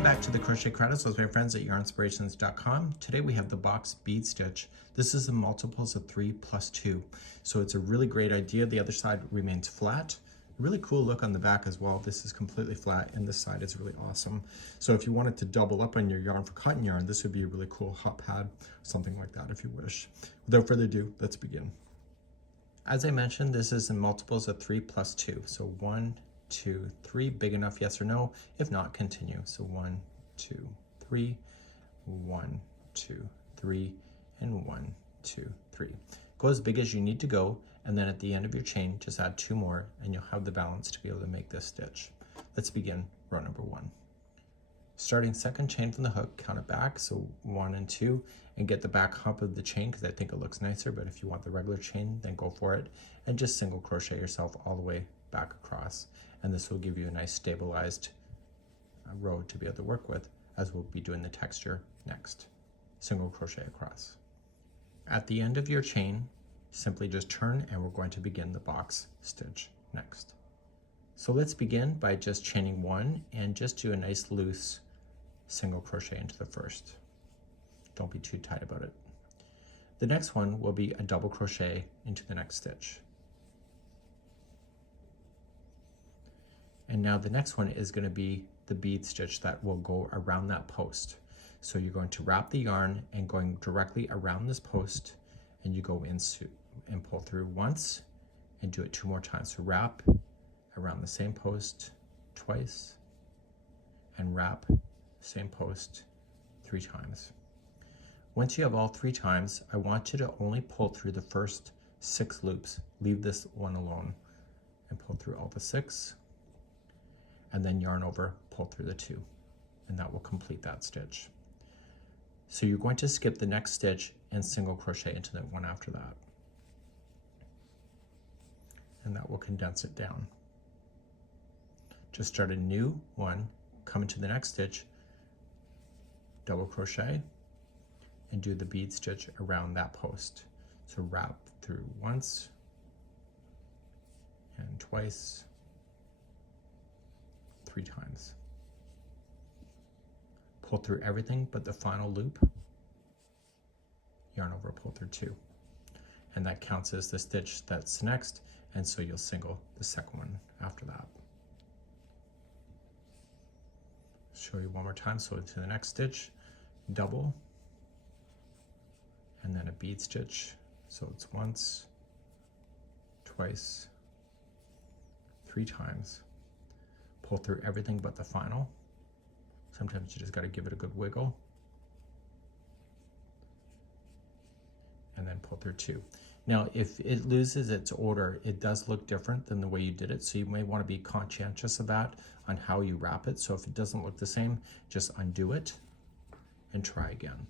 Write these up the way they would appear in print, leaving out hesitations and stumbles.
Welcome back to the Crochet Credits with my friends at yarnspirations.com. Today we have the boxed bead stitch. This is in multiples of 3 plus 2. So it's a really great idea. The other side remains flat. Really cool look on the back as well. This is completely flat and this side is really awesome. So if you wanted to double up on your yarn for cotton yarn, this would be a really cool hot pad, something like that if you wish. Without further ado, let's begin. As I mentioned, this is in multiples of 3 plus 2. So 1, 2, 3, big enough, yes or no? If not, continue. So 1, 2, 3, 1, 2, 3, and 1, 2, 3. Go as big as you need to go, and then at the end of your chain, just add 2 more, and you'll have the balance to be able to make this stitch. Let's begin row number 1. Starting second chain from the hook, count it back, so 1 and 2, and get the back hump of the chain because I think it looks nicer, but if you want the regular chain, then go for it, and just single crochet yourself all the way back across. And this will give you a nice stabilized row to be able to work with, as we'll be doing the texture next. Single crochet across. At the end of your chain, simply just turn and we're going to begin the box stitch next. So let's begin by just chaining 1 and just do a nice loose single crochet into the first. Don't be too tight about it. The next one will be a double crochet into the next stitch. And now the next one is going to be the bead stitch that will go around that post. So you're going to wrap the yarn and going directly around this post, and you go into and pull through once and do it 2 more times. So wrap around the same post twice and wrap same post 3 times. Once you have all 3 times, I want you to only pull through the first 6 loops. Leave this one alone and pull through all the 6. And then yarn over, pull through the 2, and that will complete that stitch. So you're going to skip the next stitch and single crochet into the one after that. And that will condense it down. Just start a new one, come into the next stitch, double crochet, and do the bead stitch around that post. So wrap through once and twice, 3 times. Pull through everything but the final loop, yarn over, pull through 2. And that counts as the stitch that's next, and so you'll single the second one after that. Show you one more time, so into the next stitch, double, and then a bead stitch. So it's once, twice, 3 times. Pull through everything but the final. Sometimes you just got to give it a good wiggle. And then pull through 2. Now, if it loses its order, it does look different than the way you did it. So you may want to be conscientious of that on how you wrap it. So if it doesn't look the same, just undo it and try again.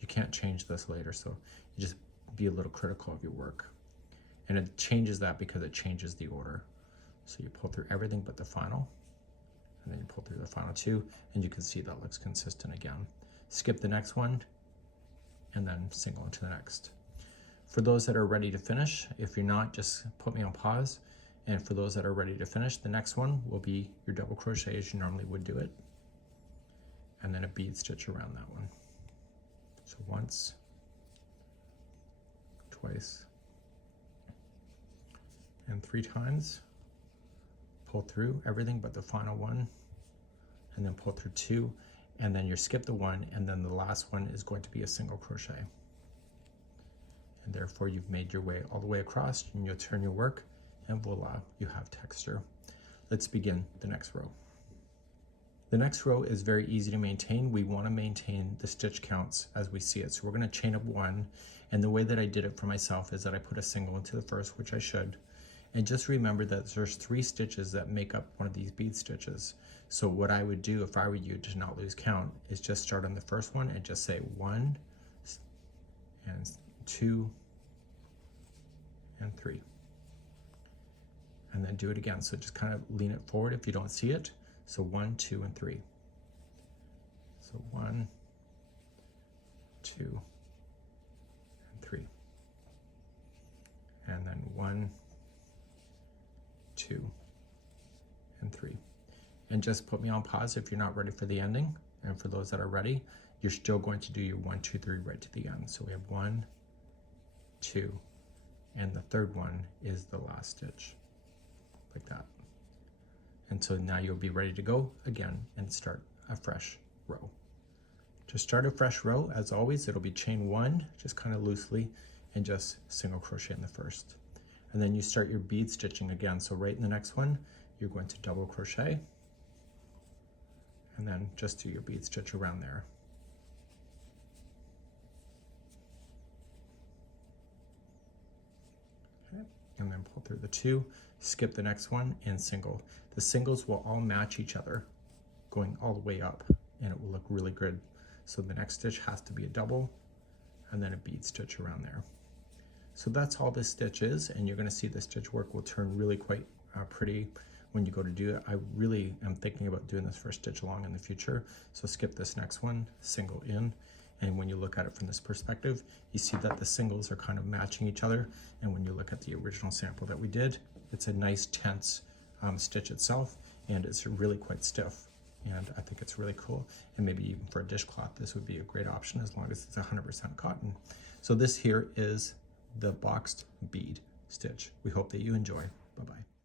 You can't change this later, so you just be a little critical of your work. And it changes that because it changes the order. So you pull through everything but the final, and then you pull through the final 2, and you can see that looks consistent again. Skip the next one, and then single into the next. For those that are ready to finish, if you're not, just put me on pause. And for those that are ready to finish, the next one will be your double crochet as you normally would do it, and then a bead stitch around that one. So once, twice, and 3 times. Pull through everything but the final one, and then pull through 2, and then you skip the 1, and then the last one is going to be a single crochet. And therefore you've made your way all the way across, and you'll turn your work, and voila, you have texture. Let's begin the next row. The next row is very easy to maintain. We want to maintain the stitch counts as we see it. So we're going to chain up 1, and the way that I did it for myself is that I put a single into the first, which I should. And just remember that there's 3 stitches that make up one of these bead stitches. So what I would do if I were you to not lose count is just start on the first one and just say 1 and 2 and 3. And then do it again. So just kind of lean it forward if you don't see it. So 1, 2, and 3. So 1, 2, and 3. And then 1, 2, and 3. And just put me on pause if you're not ready for the ending. And for those that are ready, you're still going to do your 1, 2, 3 right to the end. So we have 1, 2, and the third one is the last stitch, like that. And so now you'll be ready to go again and start a fresh row. To start a fresh row, as always, it'll be chain 1, just kind of loosely, and just single crochet in the first. And then you start your bead stitching again. So right in the next one, you're going to double crochet, and then just do your bead stitch around there. Okay. And then pull through the 2, skip the next one, and single. The singles will all match each other, going all the way up, and it will look really good. So the next stitch has to be a double, and then a bead stitch around there. So that's all this stitch is, and you're going to see the stitch work will turn really quite pretty when you go to do it. I really am thinking about doing this for a stitch along in the future. So skip this next one, single in, and when you look at it from this perspective, you see that the singles are kind of matching each other. And when you look at the original sample that we did, it's a nice tense stitch itself, and it's really quite stiff. And I think it's really cool. And maybe even for a dishcloth, this would be a great option as long as it's 100% cotton. So this here is the boxed bead stitch. We hope that you enjoy. Bye-bye.